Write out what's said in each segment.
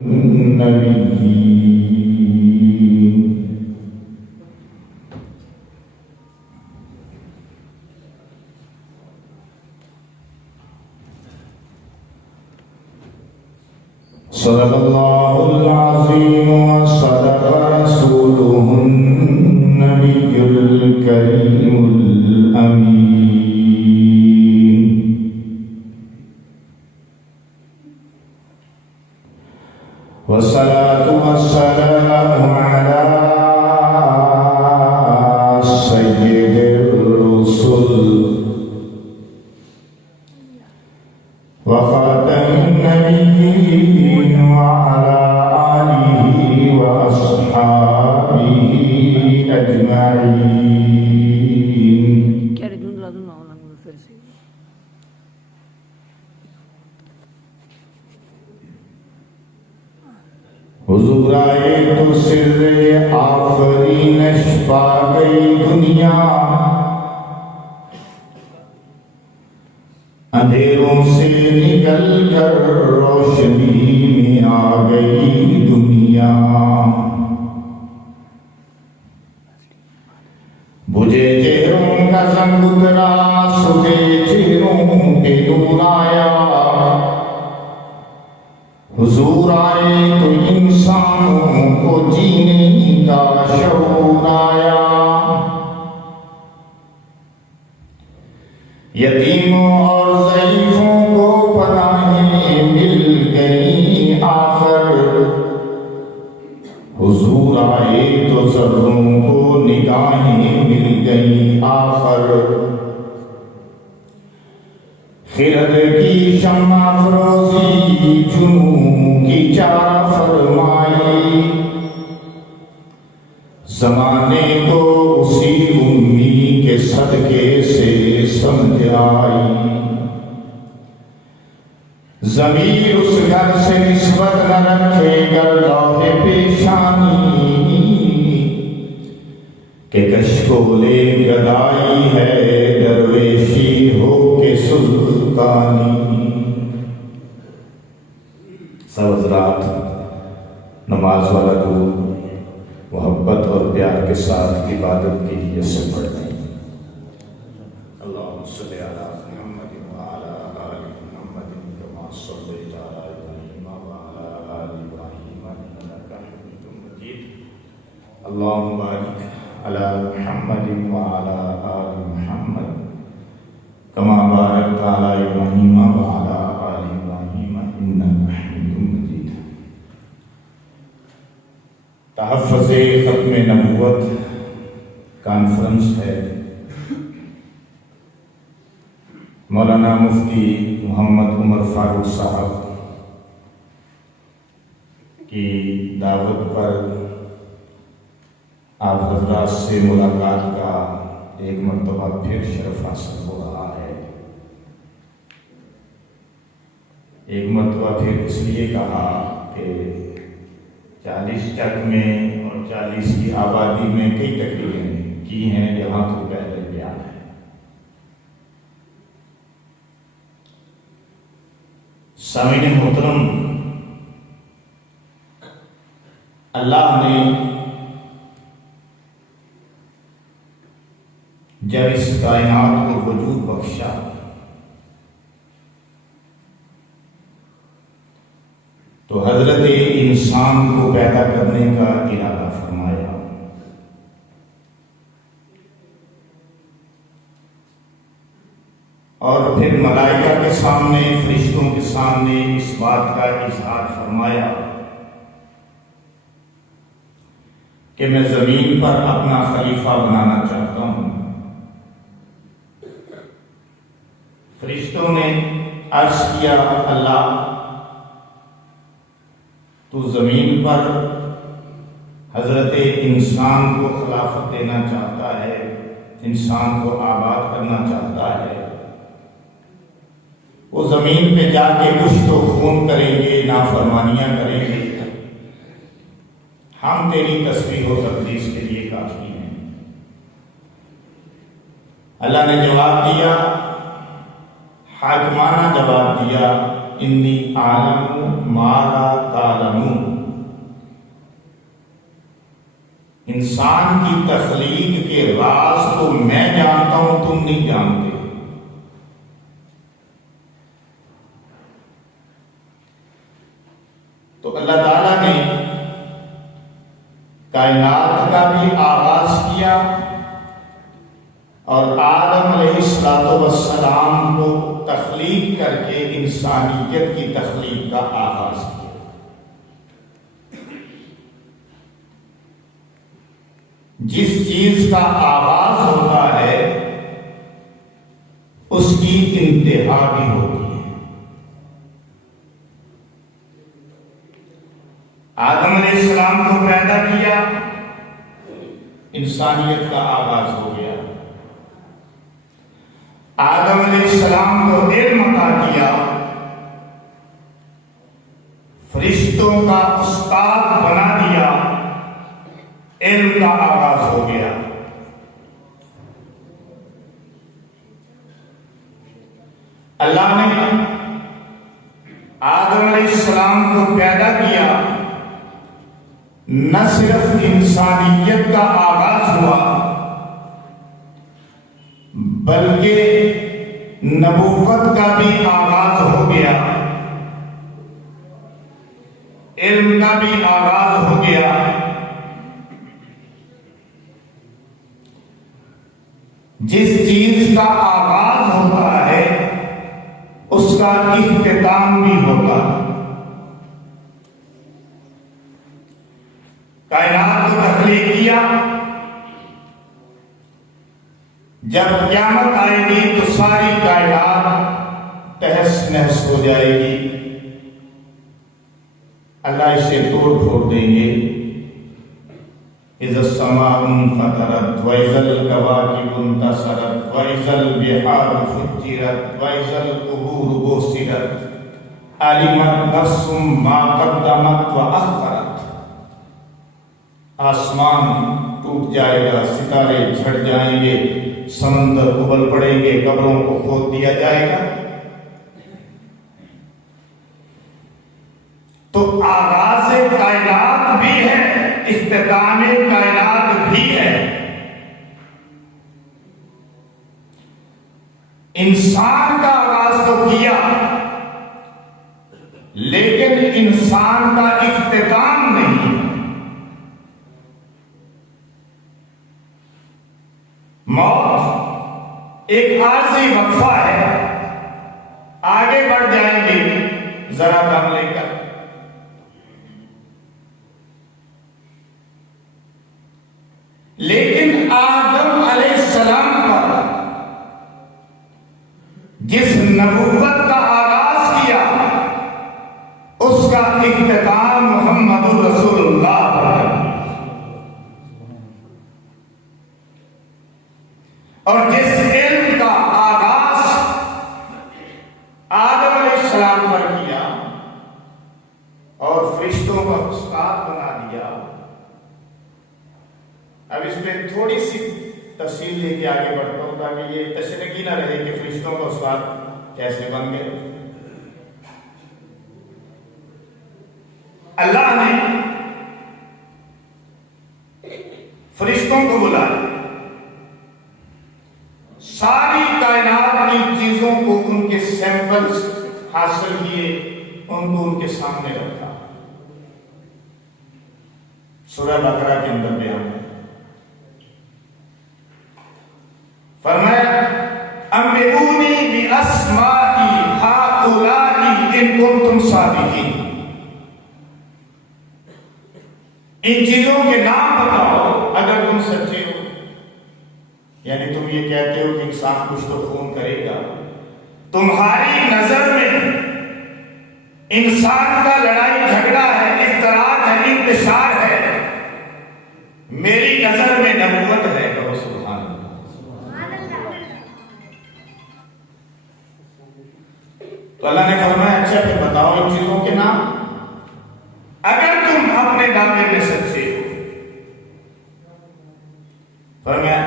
النبيين صدق الله العظيم وصدق رسوله النبي الكريم الأمين والصلاة والسلام على سيد الرسل وخاتم النبيين وعلى آله وأصحابه أجمعين. حضور آئے تو سر آفرینش پا گئی دنیا، اندھیروں سے نکل کر روشنی میں آ گئی دنیا، بجھے چہروں کا زنگ اترا، سجے چہروں پہ نور آیا، حضور آئے تو انسانوں کو جینے کا شعور آیا، یتیموں اور ضعیفوں کو پناہیں مل گئی آخر، حضور آئے تو ذروں کو نگاہیں مل گئی آخر، خرد کی شمع افروزی جنوں کی چارہ فرمائی، زمانے کو اسی امی کے صدقے سے سمجھ آئی، ضمیر اس گھر سے نسبت نہ رکھے گا لوح پیشانی، کہ کشکولے گدائی ہے درویشی ہو کے سلطانی۔ سب حضرات نماز والا دور محبت اور پیار کے ساتھ عبادت کی نیت سے پڑھتے ہیں۔ اللہم صلی علی محمد وعلی آل محمد کما صلیت علی ابراہیم وعلی آل ابراہیم انک حمید مجید، اللہم بارک علی محمد وعلی آل محمد کما بارکت علی ابراہیم وعلی آل ابراہیم انک حمید مجید۔ تحفظ ختم نبوت کانفرنس ہے، مولانا مفتی محمد عمر فاروق صاحب کی دعوت پر آپ حضرات سے ملاقات کا ایک مرتبہ پھر شرف حاصل ہو رہا ہے۔ ایک مرتبہ پھر اس لیے کہا کہ 40 چک میں اور 40 کی آبادی میں کئی تقریریں کی ہیں، یہاں تو پہلے بیان ہے۔ سامعین محترم، اللہ نے جب اس کائنات کو وجود بخشا تو حضرت انسان کو پیدا کرنے کا ارادہ فرمایا، اور پھر ملائکہ کے سامنے، فرشتوں کے سامنے اس بات کا اظہار فرمایا کہ میں زمین پر اپنا خلیفہ بنانا چاہتا ہوں۔ فرشتوں نے عرض کیا، اللہ تو زمین پر حضرت انسان کو خلافت دینا چاہتا ہے، انسان کو آباد کرنا چاہتا ہے، وہ زمین پہ جا کے کشت و خون کریں گے، نافرمانیاں کریں گے، ہم تیری تسبیح و تقدیس کے لیے کافی ہیں۔ اللہ نے جواب دیا، حاکمانہ جواب دیا، انی اعلم ما لا تعلمون، انسان کی تخلیق کے راز تو میں جانتا ہوں، تم نہیں جانتے۔ تو اللہ تعالیٰ نے کائنات کا بھی آغاز کیا اور آدم علیہ السلام کو تخلیق کر کے انسانیت کی تخلیق کا آغاز کیا۔ جس چیز کا آغاز ہوتا ہے اس کی انتہا بھی ہوتی ہے۔ آدم علیہ السلام کو پیدا کیا، انسانیت کا آغاز ہو گیا۔ آدم علیہ السلام کو علم عطا کیا، فرشتوں کا استاد بنا دیا، علم کا آغاز ہو گیا۔ اللہ نے آدم علیہ السلام کو پیدا کیا، نہ صرف انسانیت کا آغاز ہوا بلکہ نبوت کا بھی آغاز ہو گیا، علم کا بھی آغاز ہو گیا۔ جس چیز کا آغاز ہوتا ہے اس کا اختتام بھی ہوتا۔ کائنات کو تخلیق کیا، جب قیامت آئے گی تو ساری کائنات تہس نہس ہو جائے گی، اللہ اسے توڑ پھوڑ دیں گے۔ اذا السماء انفطرت واذا الكواكب انتثرت واذا البحار فجرت واذا القبور بؤثرت علمت نفس ما قدمت واخرت۔ آسمان ٹوٹ جائے گا، ستارے جھڑ جائیں گے، سمندر ابل پڑیں گے، قبروں کو کھود دیا جائے گا۔ تو آغاز کائنات بھی ہے، اختتام کائنات بھی ہے۔ انسان کا آغاز تو کیا، لیکن انسان کا اختتام نہیں۔ موت ایک عارضی وقفہ ہے، آگے بڑھ جائیں گے ذرا دم لے کر۔ لیکن آدم علیہ السلام پر جس نبوت کا آغاز کیا اس کا اختتام محمد رسول اللہ پر، اور جس علم کا آغاز آدم علیہ السلام پر کیا اور فرشتوں کا استاد بنا دیا۔ اب اس میں تھوڑی سی تفصیل لے کے آگے بڑھتا ہوں تاکہ یہ تشنگی نہ رہے کہ فرشتوں کا استاد کیسے بن گئے۔ اللہ نے فرشتوں کو بلایا، ساری کائنات کی چیزوں کو ان کے سیمپلز حاصل کیے، ان کو ان کے سامنے رکھا۔ سورہ بقرہ کے اندر بیان ہے، فرمایا انبئونی باسماء ہؤلاء ان کنتم صادقین۔ ان چیزوں کے نام بتاؤ اگر تم سچے ہو۔ یعنی تم یہ کہتے ہو کہ انسان کچھ تو خون کرے گا، تمہاری نظر میں انسان کا لڑائی جھگڑا ہے، اختلاط ہے، انتشار ہے، میری نظر میں نبوت ہے۔ کہو سبحان اللہ۔ تو اللہ نے فرمایا اچھا پھر بتاؤ ان چیزوں کے نام، اگر تم اپنے دعوے میں سچے ہو۔ فرمایا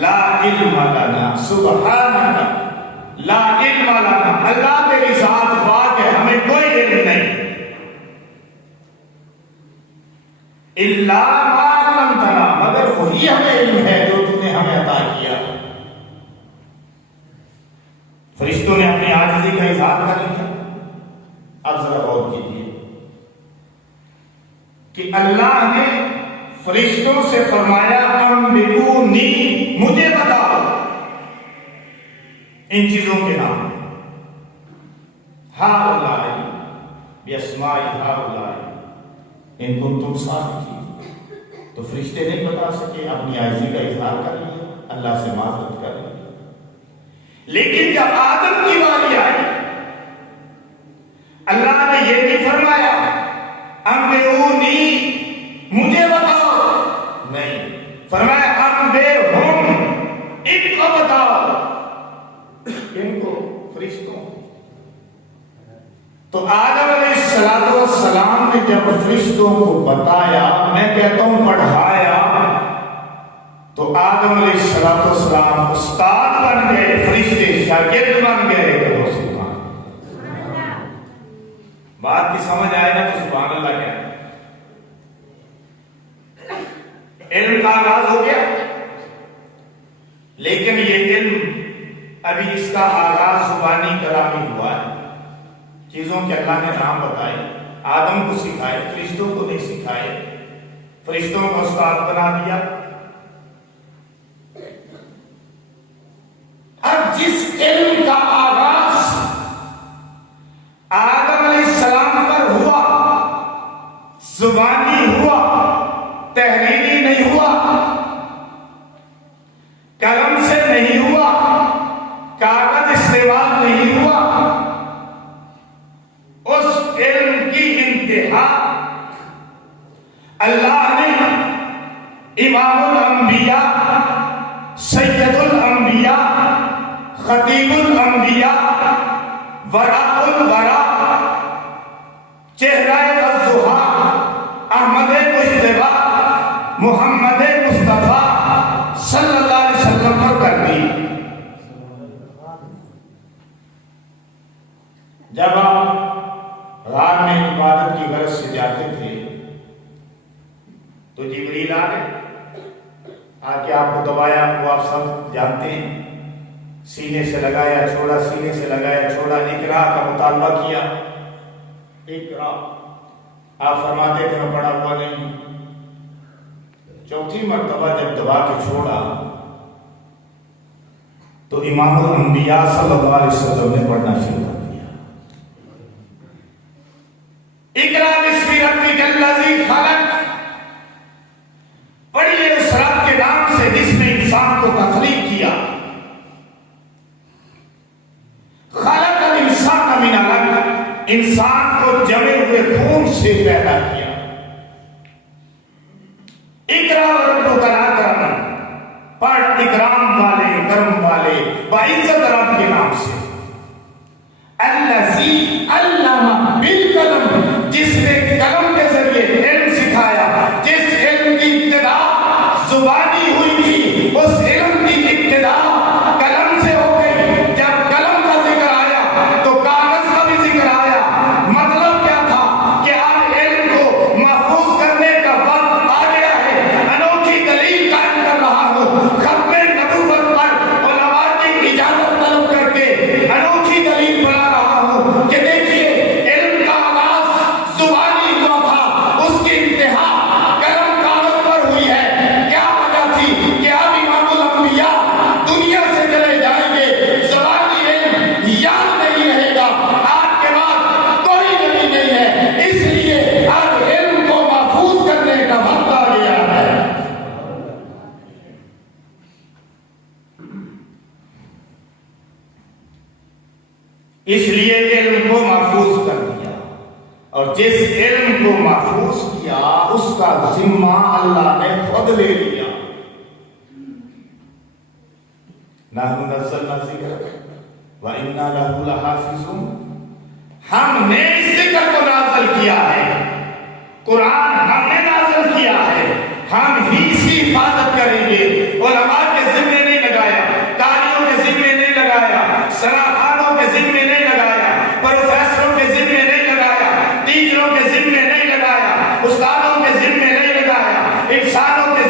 لا علم لنا سبحانک لا علم لنا، اللہ تیری ذات پاک ہے، ہمیں کوئی علم نہیں، الا ما علمتنا، مگر وہی ہمیں علم ہے جو تو نے ہمیں عطا کیا۔ فرشتوں نے اپنی عاجزی کا اظہار کر لیا۔ اب ذرا غور کیجیے کہ اللہ نے فرشتوں سے فرمایا انبئونی، مجھے بتاؤ ان چیزوں کے نام، ہؤلاء باسماء ہؤلاء ان کنتم صادقین۔ تو فرشتے نہیں بتا سکے، اپنی عاجزی کا اظہار کر لیا، اللہ سے معذرت کر لیا۔ لیکن جب آدم کی باری آئی، اللہ نے یہ نہیں فرمایا انبئونی مجھے بتاؤ، نہیں، فرمایا انبئہم ان کو بتاؤ، ان کو، فرشتوں۔ تو آدم علیہ السلام نے جب فرشتوں کو بتایا، میں کہتا ہوں پڑھایا، تو آدم علیہ السلام استاد بن گئے، فرشتے شاگرد بن گئے۔ تو سبحان اللہ، بات کی سمجھ آئے نا تو سبحان اللہ کیا ہے۔ علم کا آغاز ہو گیا، لیکن یہ علم ابھی اس کا آغاز زبانی کلامی ہوا ہے۔ چیزوں کے اللہ نے نام بتائے، آدم کو سکھائے، فرشتوں کو نہیں سکھائے، فرشتوں کو استاد بنا دیا۔ اب جس علم کا آغاز آدم علیہ السلام پر ہوا، زبانی ہوا، تحریری نہیں ہوا، قلم سے نہیں ہوا، کاغذ استعمال نہیں ہوا، اس علم کی انتہا اللہ نے امام الانبیاء، سید الانبیاء، خطیب الانبیاء، ورع الورع، چہرہ الضحیٰ، احمد مجتبی، محمد مصطفیٰ صلی اللہ علیہ وسلم پر کر دی۔ جب آپ غار میں عبادت کی غرض سے جاتے تھے تو جبریل آ گئے، آ کے آپ کو دبایا، وہ آپ سب جانتے ہیں، سینے سے لگایا چھوڑا، سینے سے لگایا چھوڑا، اقرا کا مطالبہ کیا، اقرا، آپ فرماتے تھے میں پڑھا ہوا نہیں۔ چوتھی مرتبہ جب دبا کے چھوڑا تو امام الانبیاء صلی اللہ علیہ وسلم نے پڑھنا شروع کر دیا، اقرا باسم ربک الذی خلق، پڑھیے اس رب کے نام سے جس نے انسان کو تخلیق کیا۔ خلق الانسان من علق، انسان کو جمے ہوئے خون سے پیدا کیا۔ اقرا وربک الاکرم، پڑھ اکرام والے، کرم والے، باعزت رب کے نام سے۔ الذی علم بالقلم، جس نے قلم کے ذریعے علم سکھایا، جس علم کی ابتدا زبانی ہوئی تھی، اس علم کی ابتدا قلم سے ہو گئی۔ جب قلم کا ذکر آیا تو کاغذ کا بھی ذکر آیا۔ مطلب کیا تھا کہ آج علم کو محفوظ کرنے کا وقت آ گیا ہے۔ انوکھی دلیل قائم کر رہا ہوں، ختم نبوت پر علماء کی اجازت طلب کر کے انوکھی دلیل بنا رہا ہوں کہ دیکھیے علم کا آغاز زبانی ہوا تھا، اس کی انتہا قلم کاغذ پر ہوئی ہے۔ کیا وجہ تھی کہ اب امام الانبیاء دنیا سے چلے جائیں گے، زبانی علم یاد نہیں رہے گا، آج کے بعد کوئی نبی نہیں ہے، اس لیے اب علم کو محفوظ کرنے کا وقت آ گیا ہے۔ اس لیے علم کو محفوظ کر دیا، اور جس علم کو محفوظ کیا اس کا ذمہ اللہ نے خود لے لیا۔ نحن نزلنا الذکر وإنا لہ لحافظون، ہم نے اس ذکر کو نازل کیا ہے، قرآن ہم نے نازل کیا ہے، ہم ہی اس کی حفاظت کریں گے۔ علماء کے ذمے نہیں لگایا، قاریوں کے ذمے نہیں لگایا، سراخانوں کے ذمے نہیں لگایا، پروفیسروں کے ذمے نہیں لگایا، ٹیچروں کے ذمے نہیں لگایا، استادوں کے ذمے نہیں لگایا، انسانوں کے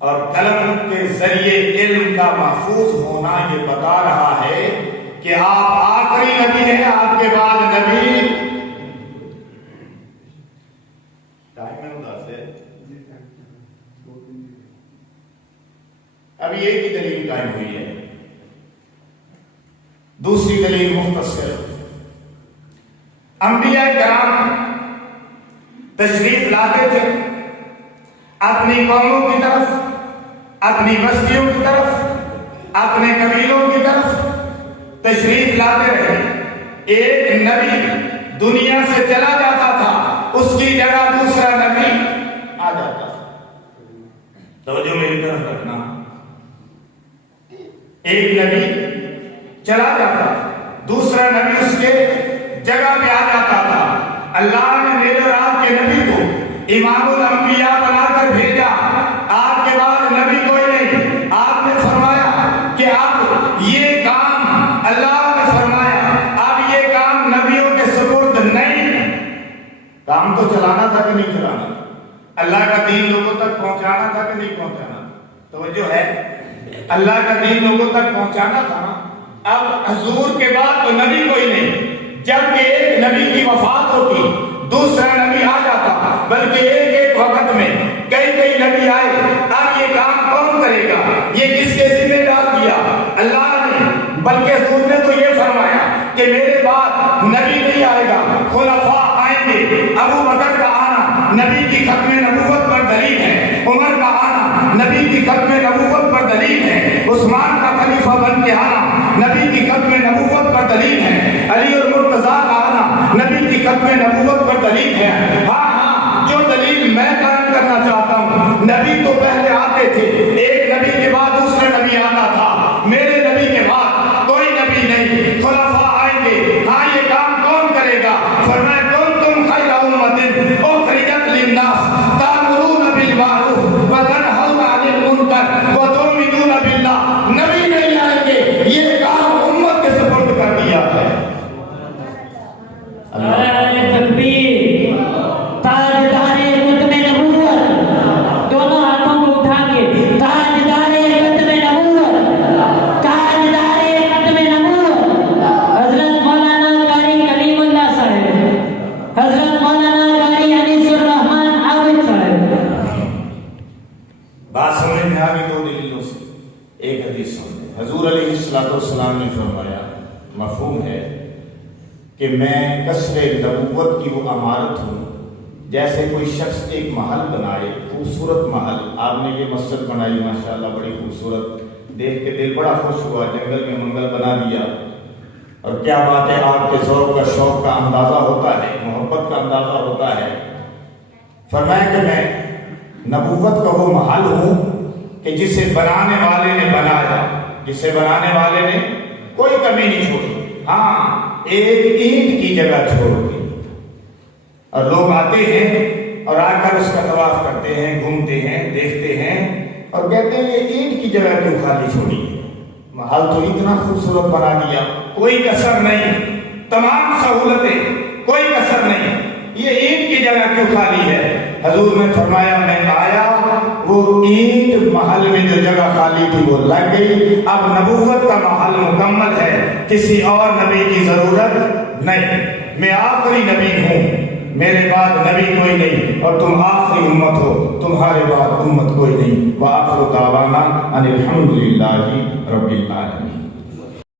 اور قلم کے ذریعے علم کا محفوظ ہونا یہ بتا رہا ہے کہ آپ آخری نبی ہیں، آپ کے بعد نبی ابھی ایک ہی دلیل قائم ہوئی ہے۔ دوسری دلیل مختصر، انبیاء کرام تشریف لاتے تھے اپنی قوموں کی طرف، اپنی بستیوں کی طرف، اپنے قبیلوں کی طرف تشریف لاتے رہے۔ ایک نبی دنیا سے چلا جاتا تھا، اس کی جگہ دوسرا نبی آ جاتا تھا۔ توجہ میری طرف رکھنا، ایک نبی چلا جاتا تھا، دوسرا نبی اس کے جگہ پہ آ جاتا تھا۔ اللہ نے میرے اور آپ کے نبی کو امام الانبیاء بنا کر بھیجا، آپ کے بعد نبی کوئی نہیں۔ آپ نے فرمایا کہ اب یہ کام، اللہ نے فرمایا اب یہ کام نبیوں کے سپرد نہیں۔ کام تو چلانا تھا کہ نہیں چلانا تھا؟ اللہ کا دین لوگوں تک پہنچانا تھا کہ نہیں پہنچانا؟ توجہ ہے، اللہ کا دین لوگوں تک پہنچانا تھا۔ اب حضور کے بعد تو نبی کوئی نہیں۔ جب کہ ایک نبی کی وفات ہوتی دوسرا نبی آ جاتا، بلکہ ایک وقت میں کئی کئی نبی آئے۔ اب یہ کام کون کرے گا؟ یہ کس کے ذمہ ڈال دیا؟ اللہ نے، بلکہ حضور نے تو یہ فرمایا کہ میرے بعد نبی نہیں آئے گا، خلفاء آئیں گے۔ ابو بکر کا آنا نبی کی ختم نبوت پر دلیل ہے، عمر کا آنا نبی کی ختم نبوت پر دلیل ہے، عثمان کا خلیفہ بن کے آنا نبی کی ختم نبوت پر دلیل ہے، علی اور مرتضیٰ کا آنا نبی کی ختم نبوت پر دلیل ہے۔ ہاں، جو دلیل میں بیان کرنا چاہتا ہوں، نبی تو پہلے آتے تھے، ایک نبی کے بعد دوسرا نبی آتا تھا۔ میرے نبی کے بعد کوئی نبی نہیں، خلفاء آئیں گے۔ ہاں، یہ کام کون کرے گا؟ فرمایا کنتم خیر امۃ اخرجت للناس تأمرون بالمعروف وتنہون عن المنکر وتؤمنون باللہ۔ نبی نہیں آئیں گے، یہ کام امت کے سپرد کر دیا ہے۔ نعرہ تکبیر، تاجدار ختم نبوت، دونوں ہاتھوں کو اٹھا کے تاجدار ختم نبوت، تاجدار ختم نبوت حضرت مولانا قاری کلیم اللہ صاحب، حضرت مولانا قاری انیس الرحمن عابد صاحب۔ بات سمجھ میں آ گئی دو دلیلوں سے۔ ایک حدیث سمجھے، حضور علیہ السلام نے فرمایا، مفہوم ہے کہ میں قصر نبوت کی وہ عمارت ہوں جیسے کوئی شخص ایک محل بنائے، خوبصورت محل۔ آپ نے یہ مسجد بنائی ماشاءاللہ بڑی خوبصورت، دیکھ کے دل بڑا خوش ہوا، جنگل میں منگل بنا دیا، اور کیا بات ہے، آپ کے ذوق کا شوق کا اندازہ ہوتا ہے، محبت کا اندازہ ہوتا ہے۔ فرمایا کہ میں نبوت کا وہ محل ہوں کہ جسے بنانے والے نے بنایا، جسے بنانے والے نے کوئی کمی نہیں چھوڑی، ہاں ایک اینٹ کی جگہ چھوڑ دی۔ اور لوگ آتے ہیں اور آ کر اس کا طواف کرتے ہیں، گھومتے ہیں، دیکھتے ہیں اور کہتے ہیں یہ اینٹ کی جگہ کیوں خالی چھوڑی ہے؟ محل تو اتنا خوبصورت بنا دیا، کوئی کسر نہیں، تمام سہولتیں، کوئی کسر نہیں، یہ اینٹ کی جگہ کیوں خالی ہے؟ حضور نے فرمایا میں آیا، وہ اینٹ محل میں جو جگہ خالی تھی وہ لگ گئی، اب نبوت کا محل مکمل ہے، کسی اور نبی کی ضرورت نہیں، میں آخری نبی ہوں، میرے بعد نبی کوئی نہیں، اور تم آخری امت ہو، تمہارے بعد امت کوئی نہیں۔ وآخر دعوانا ان الحمدللہ رب العالمین۔